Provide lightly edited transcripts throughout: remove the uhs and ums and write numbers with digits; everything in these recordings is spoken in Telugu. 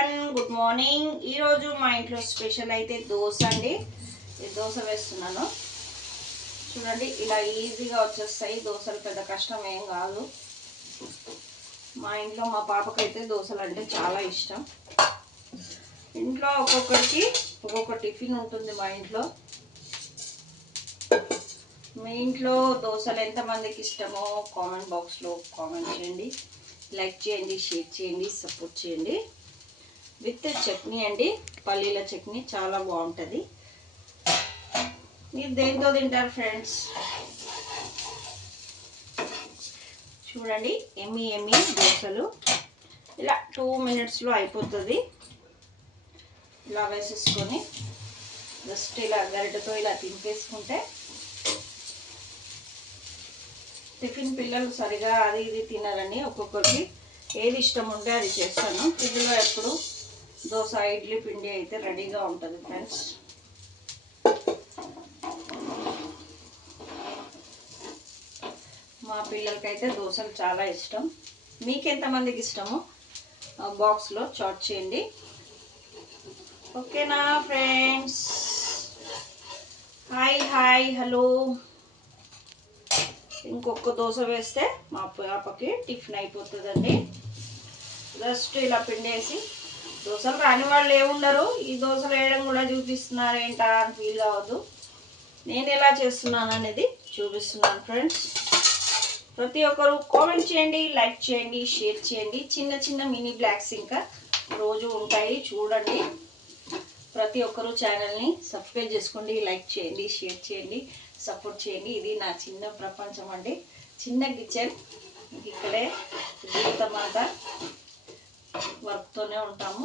Everyone, good morning. ఈరోజు మా ఇంట్లో స్పెషల్ అయితే దోశ అండి. దోశ వేస్తున్నాను. చూడండి, ఇలా ఈజీగా వచ్చేస్తాయి దోశలు, పెద్ద కష్టం ఏం కాదు. మా ఇంట్లో మా పాపకైతే దోశలు అంటే చాలా ఇష్టం. ఇంట్లో ఒక్కొక్కరికి ఒక్కొక్క టిఫిన్ ఉంటుంది. మా ఇంట్లో మీ ఇంట్లో దోశలు ఎంతమందికి ఇష్టమో కామెంట్ బాక్స్లో కామెంట్ చేయండి. లైక్ చేయండి, షేర్ చేయండి, సపోర్ట్ చేయండి. విత్ చట్నీ అండి, పల్లీల చట్నీ చాలా బాగుంటుంది. మీరు దేంతో తింటారు ఫ్రెండ్స్? చూడండి, ఎమ్మి ఎమ్మి దోశలు ఇలా 2 మినిట్స్లో అయిపోతుంది. ఇలా వేసేసుకొని జస్ట్ ఇలా గరిటెతో ఇలా తింపేసుకుంటే టిఫిన్ పిల్లలు సరిగా అది ఇది తినరని ఒక్కొక్కరికి ఏది ఇష్టం ఉంటే అది చేస్తాను. ఫ్రిడ్జ్లో ఎప్పుడు దోశ, ఇడ్లీ పిండి అయితే రెడీగా ఉంటుంది ఫ్రెండ్స్. మా పిల్లలకైతే దోశలు చాలా ఇష్టం. మీకు ఎంతమందికి ఇష్టమో బాక్స్లో చాట్ చేయండి. ఓకేనా ఫ్రెండ్స్? Hi hi hello. ఇంకొక దోశ వేస్తే మా పాపకి టిఫిన్ అయిపోతుందండి. జస్ట్ ఇలా పిండేసి, దోశలు రాని వాళ్ళు ఏముండరు, ఈ దోశలు వేయడం కూడా చూపిస్తున్నారు ఏంటా అని ఫీల్ కావద్దు. నేను ఎలా చేస్తున్నాను అనేది చూపిస్తున్నాను ఫ్రెండ్స్. ప్రతి ఒక్కరు కామెంట్ చేయండి, లైక్ చేయండి, షేర్ చేయండి. చిన్న చిన్న మినీ బ్లాగ్స్ ఇంకా రోజు ఉంటాయి, చూడండి. ప్రతి ఒక్కరు ఛానల్ని సబ్స్క్రైబ్ చేసుకోండి, లైక్ చేయండి, షేర్ చేయండి, సపోర్ట్ చేయండి. ఇది నా చిన్న ప్రపంచం అండి, చిన్న కిచెన్. ఇక్కడే జీవితం అంతా వర్క్తోనే ఉంటాము.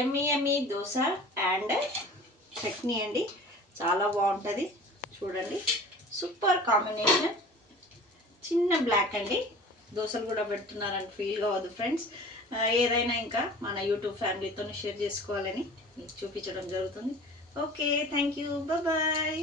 ఎమ్మి ఎమ్మి దోశ అండ్ చట్నీ అండి, చాలా బాగుంటుంది. చూడండి, సూపర్ కాంబినేషన్. చిన్న బ్లాక్ అండి, దోశలు కూడా పెడుతున్నారని ఫీల్ కావద్దు ఫ్రెండ్స్. ఏదైనా ఇంకా మన యూట్యూబ్ ఫ్యామిలీతో షేర్ చేసుకోవాలని మీకు చూపించడం జరుగుతుంది. Okay, thank you, bye.